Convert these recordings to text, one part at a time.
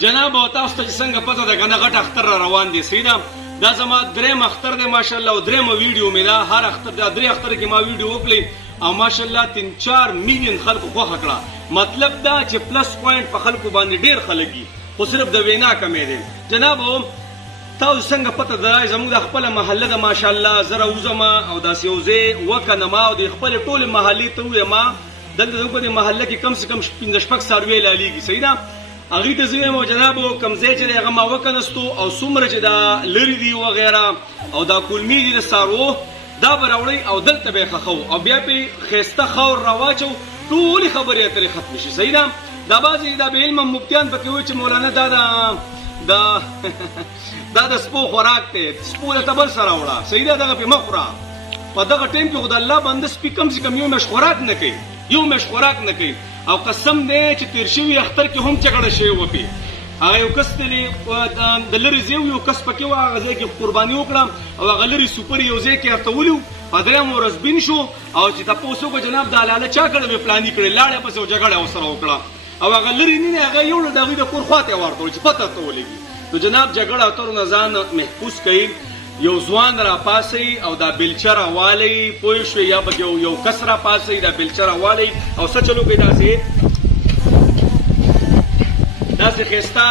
جناب او تاسو ته څنګه پته ده کنه غټ اختر روان دي سیدا دا زما دریم اختر دی ماشاءالله او دریم ویډیو مې دا هر اختر دا درې اختر کې ما ویډیو وکړي او ماشاءالله 3-4 میلیون خلکو خوښه کړه مطلب دا چې پلس پوینټ په خلکو باندې ډیر خلګي خو صرف د وینا کمې دي جناب تاسو څنګه پته ده زموږ د خپل محله د ماشاءالله زره وزما او داسې یوځای وکنه ما او د خپل ټول محلي ته وې ما دلته زموږ د محله کې کم سے کم 15 سروې لالیږي صحیح ده هغې ته زه وایم جناب کوم ځای چې دی هغه ما وکنستو او څومره چې دا لرې دي وغیره او دا کلمې دي د څاروو دا به راوړئ او دلته به یې ښخوو او بیا پرې ښایسته خاور راواچو ټولې خبرې اترې ختمې شي صحیح ده دا بعضې دا بې علمه مفتیان پکې وایي چې مولانا دا د سپو خوراک دی سپو درته بل څه راوړه صحیح ده دغه پرې مه خوره په دغه ټایم کې خو د الله بنده سپي کم سے کم یو میاشت خوراک نه کوي یو میاشت خوراک نه کوي او قسم دی چې تیر شوي اختر کې هم جګړه شوې وه پې هغه یو کس د لرې ځای یو کس پکې وه هغه ځای کې قرباني وکړه او هغه لرې سوپر یو ځای کې ورته ولي په درېیم ورځ بین شو او چې تپوس وکړه جناب دا لاله چا کړه وې پلاني کړې لاړې پسې یو جګړه ورسره وکړه او هغه لرې نه هغه یوړه د هغوی د کور خوا ته یې ورته چې پته ورته ولګي نو جناب جګړه اترو نه ځان محفوظ کوي یو ځوان را پاسي او دا بیلچه راوالی پوه شوې یا به یو کس را پاسي دا بیلچه راوالی او څه چلو کوي داسې ښایسته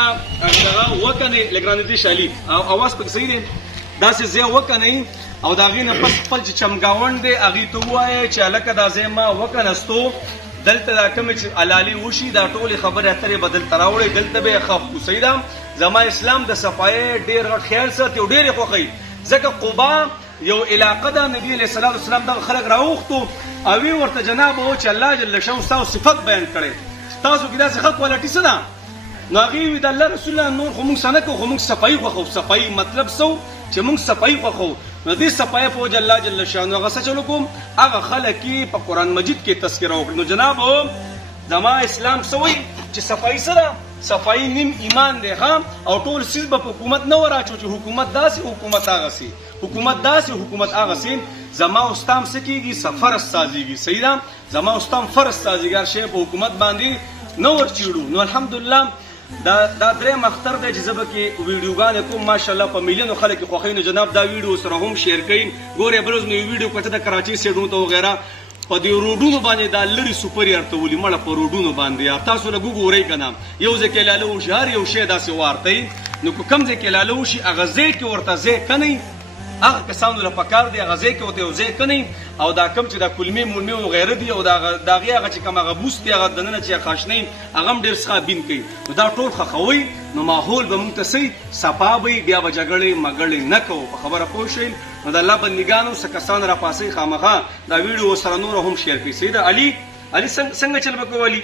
دغه وکنئ لږ رانږدې شالي او اواز پکې صحیح دی داسې ځای وکنئ او د هغې نه پس خپل چې چمګاونډ دی هغې ته ووایئ چې هلکه دا ځای ما وکنستو دلته دا کومې چې علالي وشي دا ټولې خبرې اترې به دلته راوړئ دلته به یې ښخ کړو صحیح ده زما اسلام د صفایۍ ډېر غټ خیال ساتي او ډېر یې خوښوي ځکه قبا یو علاقه ده نبي علیه السلام دغه خلک راوغوښتو او وی ورته جناب و چې الله جل شانه ستاسو صفت بیان کړی تاسو کې داسې ښه کوالټي څه ده نو هغې وي د الله رسول الله نور خو موږ څه نه کوو خو موږ صفایي خوښوو صفایي مطلب څه چې موږ صفایي خوښوو نو دې صفایي په وجه الله جل شانه هغه څه چلو کوم هغه خلک یې په قرآن مجید کې تذکره وکړي نو جناب زما اسلام څه وایي چې صفایي څه ده صفایي نیم ایمان دی ښه او ټول څیز به په حکومت نه وراچو چې حکومت داسې حکومت هغسې حکومت داسې حکومت هغسې زما استام څه کېږي فرض سازېږي صحیح ده زما استام فرض سازېږي هر شی په حکومت باندې نه ورچېړو نو الحمدلله دا درېیم اختر دی چې زه به کې ویډیوګانې کوم ماشاءالله په میلیونو خلک یې خوښوي نو جناب دا ویډیو سره هم شیر کوي ګورئ بل ورځ مې یو ویډیو کړه د کراچۍ سایډونو ته وغیره په دې روډونو باندې دا لرې سوپر یې ورته ولي مړه په روډونو باندې یار تاسو لږ وګورئ که نه یو ځای کې لاله وشي هر یو شی داسې وارتئ نو که کوم ځای کې لاله وشي هغه ځای کې ورته ځای کنئ هغه کسانو له پکار دی هغه ځای کې ورته یو ځای کنئ او دا کوم چې دا کلمې ملمې وغیره دي او د هغې هغه چې کوم هغه بوس دی هغه دننه چې خاشنۍ هغه هم ډېر څخه بین کوي نو دا ټول ښخوئ نو ماحول به موږ ته صحیح صفا به بیا به جګړې مګړې نه کوو په خبره پوه شئ نو د الله بندګانو څه کسان را پاسئ خامخا دا ویډیو سره نور هم شیر کړئ صحیح ده علي څنګه چل به کوو علي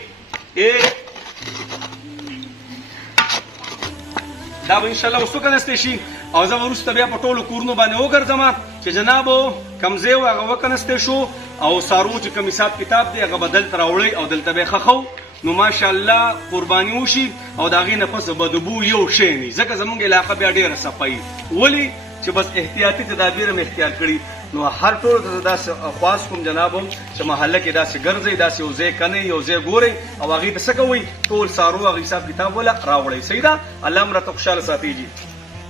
دا به انشاءالله اوس وکنستی شي او زه به وروسته بیا په ټولو کورونو باندې وګرځم چې جنابو کوم ځای و هغه وکنستی شو او څاروو چې کوم حساب کتاب دی هغه به دلته راوړئ او دلته به یې ښخو نو ماشاءالله قرباني وشي او د هغې نه پس بدبو یو شی نه ځکه زموږ علاقه بیا ډېره صفایي ولې چې بس احتیاطي تدابیر هم اختیار کړي نو هر ټولو ته زه داسې خواست کوم جنابو چې محله کې داسې ګرځئ داسې یو ځای کنئ یو ځای ګورئ او هغې ته څه کوئ ټول څاروو هغه حساب کتاب وله راوړئ صحیح ده الله هم راته خوشحاله ساتي جي